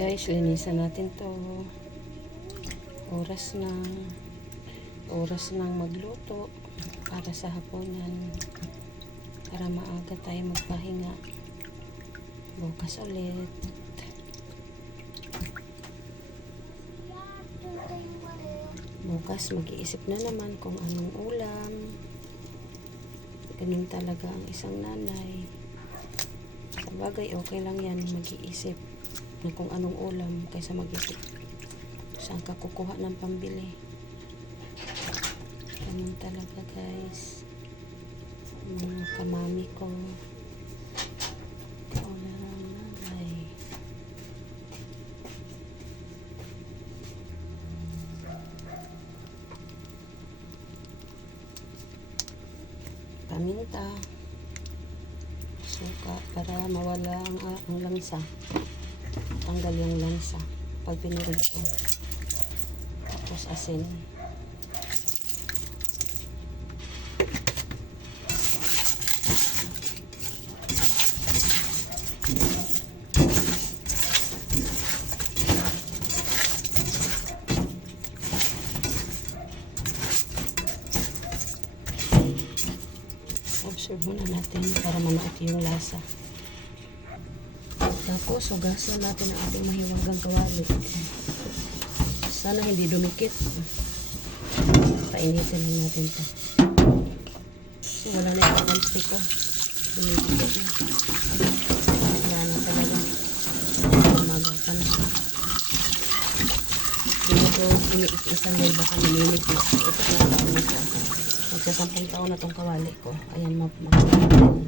Guys, linisan natin to. Oras ng magluto para sa hapunan, para maaga tayo magpahinga bukas ulit. Bukas mag-iisip na naman kung anong ulam. Ganun talaga ang isang nanay. Sa bagay, okay lang yan mag-iisip na kung anong ulam kaysa mag-isip saan ka kukuha ng pambili. Ganun talaga guys, mga kamami ko. Kaunalang nanay. Paminta, suka para mawala ang lansa, tanggal yung lansa pag pinurod ko. Tapos asin. Observe muna natin para manuot yung lasa. Tapos hugasan natin ang ating mahiwagang kawali. Sana hindi dumikit. Painitin lang natin ito. So wala na yung non-stick ko. Dumikit na. Wala na talaga. Umagapan. Hindi ko iniisang nil baka nilinit na. Ito na ako na siya. Magkasampung taon na itong kawali ko. Ayan, makakalimutan.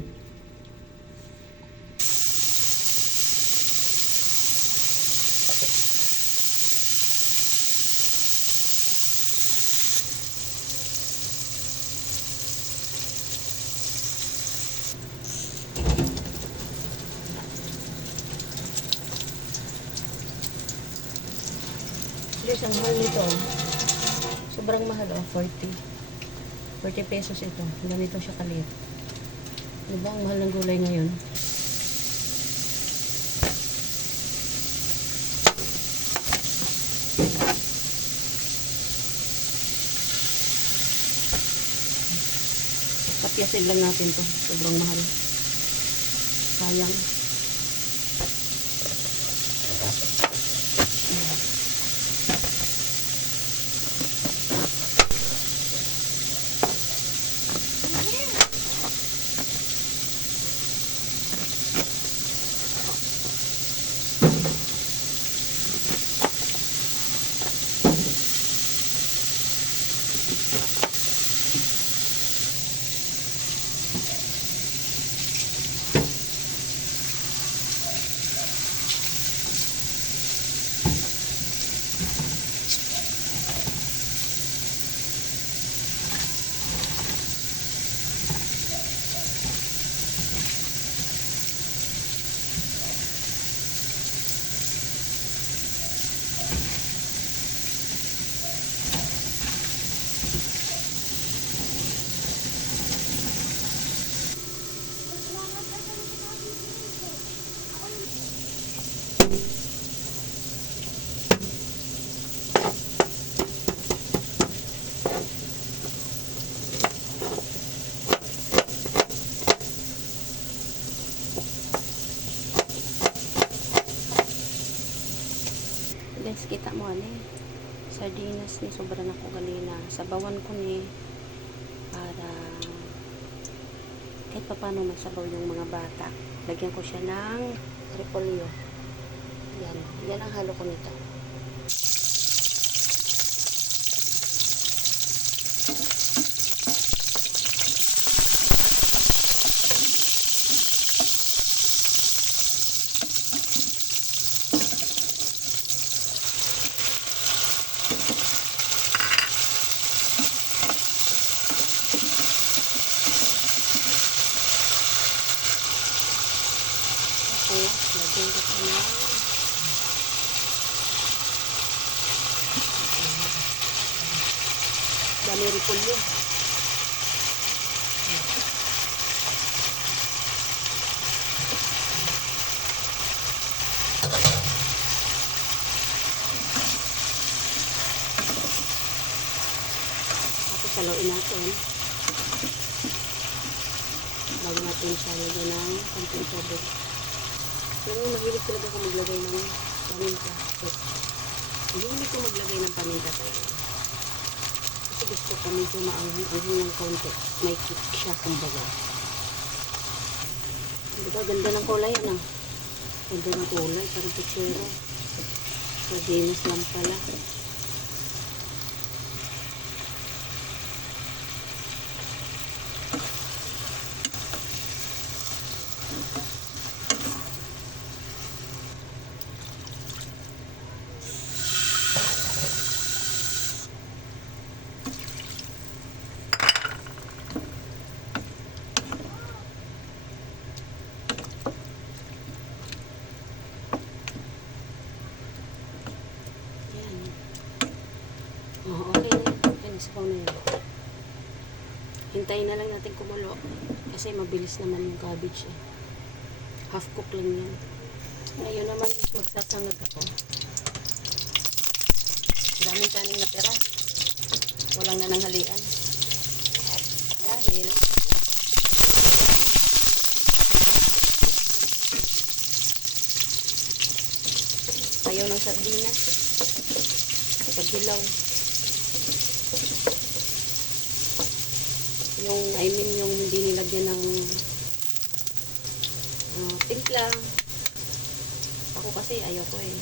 Guys, ang mahal nito. Sobrang mahal, 40 pesos ito. Ganito siya kaliit. Diba ang mahal ng gulay ngayon? Tapyasin lang natin to. Sobrang mahal. Sayang. Guys, kita mo sardinas ni sobra na ko ganina. Sabawan ko ni para kahit pa paano magsabaw yung mga bata. Lagyan ko siya ng repolyo. Yan ang halo ko nito. Lagyan ko siya ng dami repolyo. natin. Bago natin siya lagyan ng konting tubig. Alam mo, mahilig talaga ako maglagay ng paminta. Mahilig ko maglagay ng paminta tayo. Kasi gusto ko medyo maanghang ng konti. May kick siya, kumbaga. Diba, ganda ng kulay, ano? Ganda ng kulay, parang pitsero. Sardinas lang pala. Oh, okay na yun. Yan, sabaw na yun. Hintayin na lang natin kumulo. Kasi mabilis naman yung cabbage eh. Half cook lang yan. Ngayon naman magsasangag ako. Daming kaning natira. Walang nananghalian. Dahil ayaw ng sardinas. Paghilaw. Yung hindi nilagyan ng timpla. Ako kasi ayaw ko eh.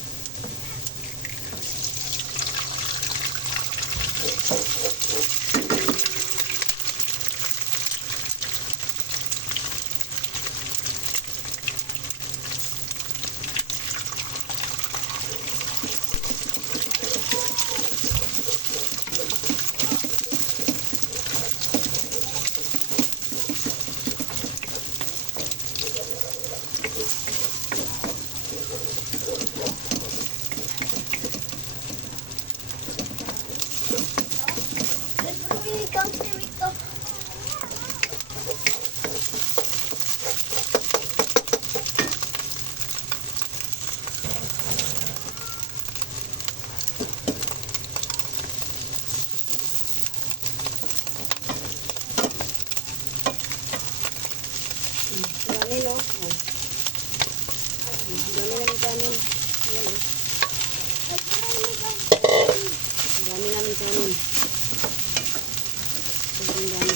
Dami no? Oh. Dami namin kanin. Ayan o. Dami namin kanin. Sobrang dami.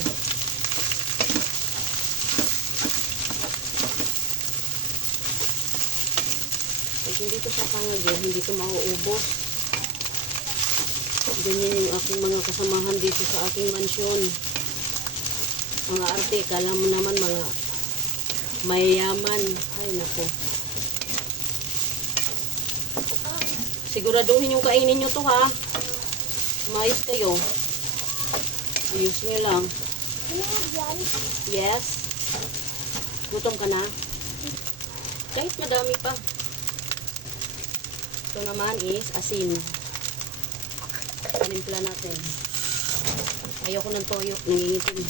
Pag hindi ko siya kangagin, hindi ko mauubos. Ganyan yung aking mga kasamahan dito sa aking mansyon. Mga arte, kala mo naman mga mayayaman. Ay, nako. Siguraduhin yung kainin nyo to, ha? Mais kayo. Ayusin nyo lang. Yes. Gutom ka na? Kahit madami pa. Ito naman is asin. Panimpla natin. Ayoko ng toyo. Nangingitim.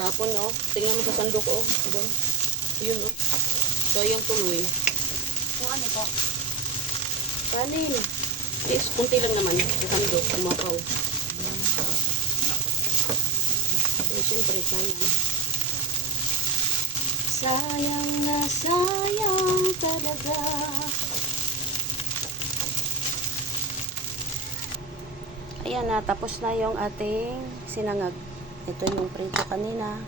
Tapon, oh. Tingnan mo sa sandok, oh. Doon. Yun, oh. Sayang tuloy. Kung ano po? Kanin. Yes, kunti lang naman. Sa sandok, kumapaw. So, siyempre, sayang. Sayang na sayang talaga. Ayan na, tapos na yung ating sinangag. Ito yung prito kanina.